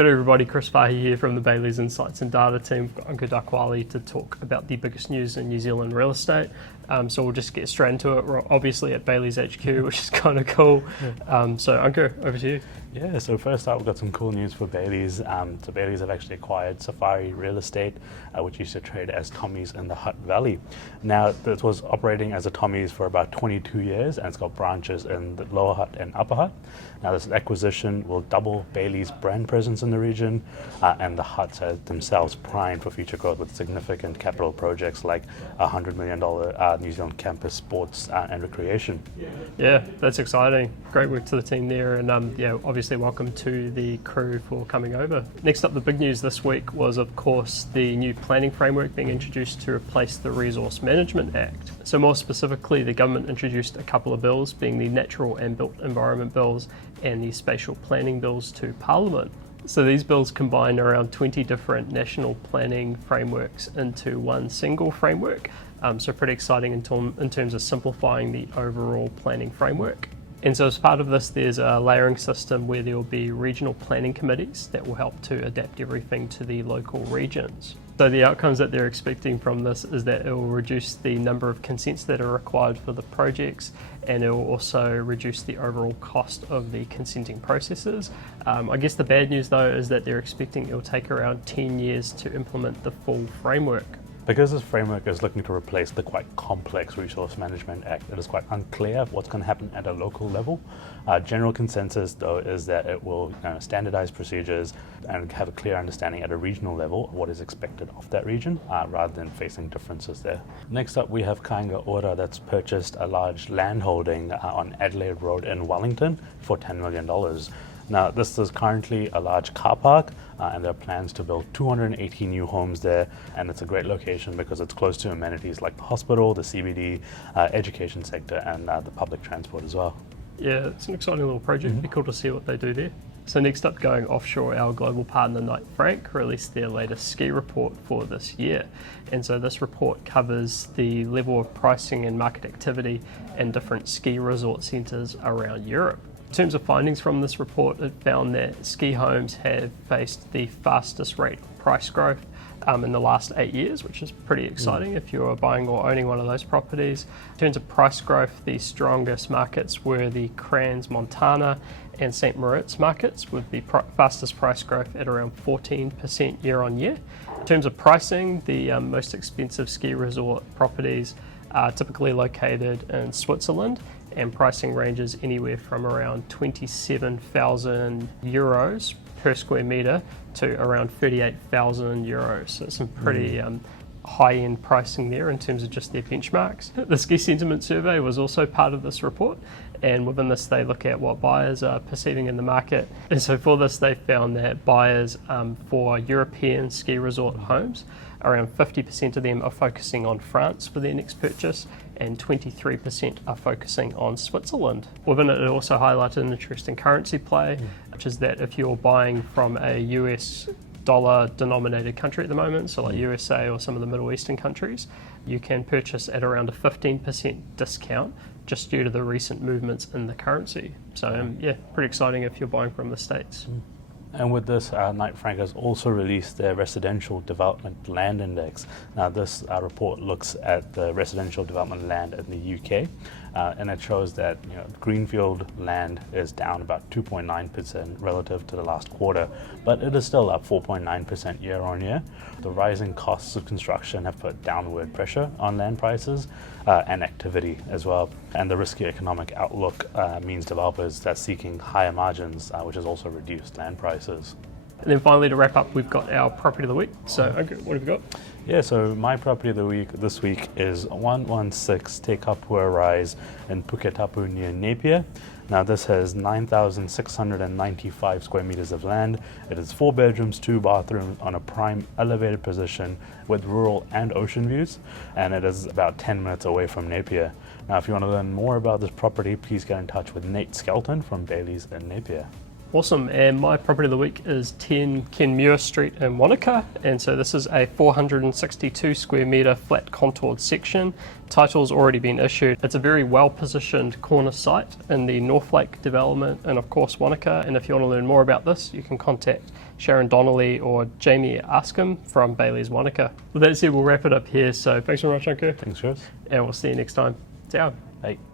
Kia ora everybody, Chris Farhi here from the Bayleys Insights Data team. We've got Ankur Dakwale to talk about the biggest news in New Zealand real estate. So we'll just get straight into it. We're obviously at Bayleys HQ, which is kind of cool. So Ankur, over to you. Yeah, so first up, we've got some cool news for Bayleys. So Bayleys have actually acquired Safari Real Estate, which used to trade as Tommy's in the Hutt Valley. Now, it was operating as a Tommy's for about 22 years, and it's got branches in the Lower Hutt and Upper Hutt. Now, this acquisition will double Bayleys' brand presence in the region, and the Hutts are themselves primed for future growth with significant capital projects like a $100 million New Zealand campus sports and recreation. Yeah, that's exciting. Great work to the team there, and obviously welcome to the crew for coming over. Next up, the big news this week was, of course, the new planning framework being introduced to replace the Resource Management Act. So more specifically, the government introduced a couple of bills, being the Natural and Built Environment Bills and the Spatial Planning Bills to Parliament. So these bills combine around 20 different national planning frameworks into one single framework. So pretty exciting in terms of simplifying the overall planning framework. And so as part of this, there's a layering system where there will be regional planning committees that will help to adapt everything to the local regions. So the outcomes that they're expecting from this is that it will reduce the number of consents that are required for the projects, and it will also reduce the overall cost of the consenting processes. I guess the bad news though is that they're expecting it will take around 10 years to implement the full framework. Because this framework is looking to replace the quite complex Resource Management Act, it is quite unclear what's going to happen at a local level. General consensus, though, is that it will standardize procedures and have a clear understanding at a regional level of what is expected of that region, rather than facing differences there. Next up, we have Kainga Ora that's purchased a large land holding on Adelaide Road in Wellington for $10 million. Now, this is currently a large car park, and there are plans to build 280 new homes there, and it's a great location because it's close to amenities like the hospital, the CBD, education sector, and the public transport as well. Yeah, it's an exciting little project. It'd be cool to see what they do there. So next up, going offshore, our global partner Knight Frank released their latest ski report for this year. And so this report covers the level of pricing and market activity in different ski resort centres around Europe. In terms of findings from this report, it found that ski homes have faced the fastest rate of price growth in the last 8 years, which is pretty exciting if you're buying or owning one of those properties. In terms of price growth, the strongest markets were the Crans, Montana and St. Moritz markets, with the fastest price growth at around 14% year on year. In terms of pricing, the most expensive ski resort properties are typically located in Switzerland, and pricing ranges anywhere from around 27,000 euros per square metre to around 38,000 euros. So some pretty high-end pricing there in terms of just their benchmarks. The Ski Sentiment Survey was also part of this report, and within this they look at what buyers are perceiving in the market. And so for this they found that buyers for European ski resort homes, around 50% of them are focusing on France for their next purchase, and 23% are focusing on Switzerland. Within it, it also highlighted an interesting currency play, which is that if you're buying from a US dollar denominated country at the moment, so like USA or some of the Middle Eastern countries, you can purchase at around a 15% discount just due to the recent movements in the currency. So yeah, pretty exciting if you're buying from the States. And with this, Knight Frank has also released their Residential Development Land Index. Now, this report looks at the residential development land in the UK, and it shows that greenfield land is down about 2.9% relative to the last quarter, but it is still up 4.9% year on year. The rising costs of construction have put downward pressure on land prices and activity as well. And the risky economic outlook means developers are seeking higher margins, which has also reduced land prices. And then finally, to wrap up, we've got our property of the week. So, okay, what have you got? Yeah, so my property of the week this week is 116 Te Kapua Rise in Puketapu near Napier. Now, this has 9,695 square meters of land. It is 4 bedrooms, 2 bathrooms on a prime elevated position with rural and ocean views, and it is about 10 minutes away from Napier. Now, if you want to learn more about this property, please get in touch with Nate Skelton from Bayleys in Napier. Awesome, and my property of the week is 10 Cairnmuir Street in Wanaka, and so this is a 462 square metre flat contoured section. Title's already been issued. It's a very well positioned corner site in the North Lake development and of course Wanaka, and if you want to learn more about this you can contact Sharon Donnelly or Jamie Askham from Bayleys Wanaka. With that said, we'll wrap it up here, so thanks very much Ankur. Thanks, Chris. And we'll see you next time. Ciao. Bye.